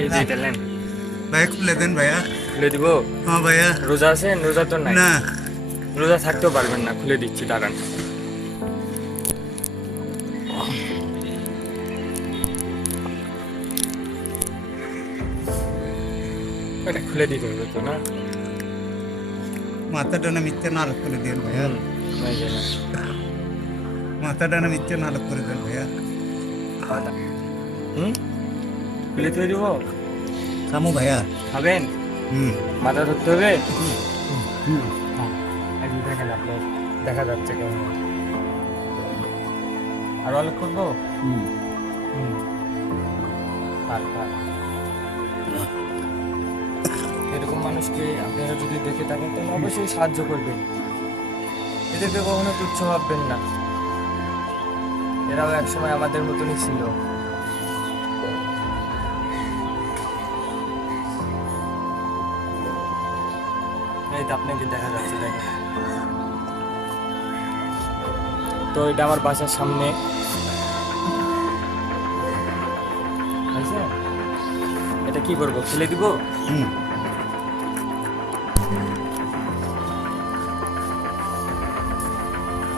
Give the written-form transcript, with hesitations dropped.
এই যে এটা নেন, ভাইয়া খুলে দেন ভাইয়া। খুলে দিব। হ্যাঁ ভাইয়া। রোজা আছে? রোজা তো নাই। না। রোজা থাকতেও পারবেন না, খুলে দিচ্ছি দাঁড়ান। এটা খুলে দিতে হবে তো না? মাথাটা না মিথ্যে না আলোক করে দেন ভাইয়া। এই যে নেন। মাথাটা না মিথ্যে না আলোক করে দেন ভাইয়া। হুম, খুলে দিয়ে দিব। খামু ভাইয়া। খাবেন? হুম। মাথা ধরতে হবে। হ্যাঁ, এই যে দেখেন আপনার দেখা যাচ্ছে কেমন। আর অনেক করবো। হুম, পার পার। এরকম মানুষকে আপনারা যদি দেখে থাকেন তাহলে অবশ্যই সাহায্য করবেন। এদেরকে কখনো তুচ্ছ ভাববেন না, এরাও একসময় আমাদের মতনই ছিল। এই তো আপনাকে দেখা যাচ্ছে, দেখেন। তো এটা আমার বাসার সামনে। হয়েছে? এটা কি করবো, খুলে দিব? হুম।